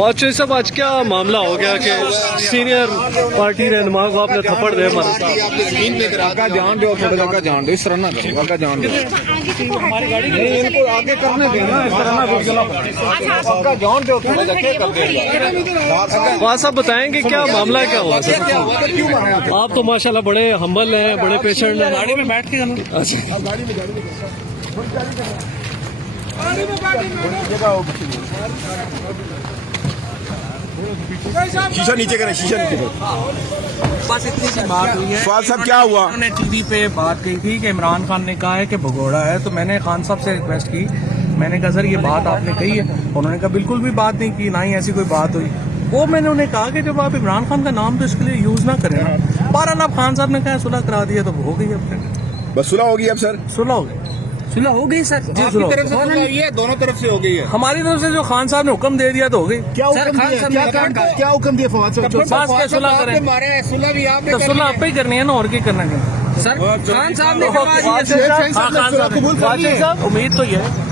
वाचो साहब, आज क्या मामला हो गया कि सीनियर पार्टी रहनुमा को आपने थप्पड़ दे मारा? आका जान दो, आका जान दो, इस तरह ना करो, आका जान दो। नहीं, इनको आगे करने देना, इस तरह ना आका जान दो, वहाँ साहब बताएंगे क्या मामला क्या हुआ सर? आप तो माशाल्लाह बड़े हम्बल हैं, बड़े पेशेंट हैं। गाड़ी में बैठ के शीशा नीचे करें, शीशा नीचे करें। बस इतनी सी बात हुई है। फवाद साहब, क्या हुआ? उन्होंने टीवी पे बात कही थी कि इमरान खान ने कहा है कि भगोड़ा है, तो मैंने खान साहब से रिक्वेस्ट की। मैंने कहा सर ये बात आपने कही है? उन्होंने कहा बिल्कुल भी बात नहीं की, ना ही ऐसी कोई बात हुई। वो मैंने उन्हें कहा कि जब आप इमरान खान का नाम तो इसके लिए यूज ना करें ना। बहरहाल अब खान साहब ने कहा सुलह करा दिया तो हो गई। अब बस सुलह होगी अब सर? सुलह हो गई, सुलह हो गई सर जी। सुलह तरफ से सुलह हुई है, दोनों तरफ से हो गई है। हमारी तरफ से जो खान साहब ने हुक्म दे दिया तो हो गई। क्या हुक्म दिया फवाद साहब? बस के सुलह करें, मारे सुलह भी आपने तो सुलह आप ही करनी है ना, और क्या करना है सर? खान साहब ने कबूल कर लिया। उम्मीद तो ये है।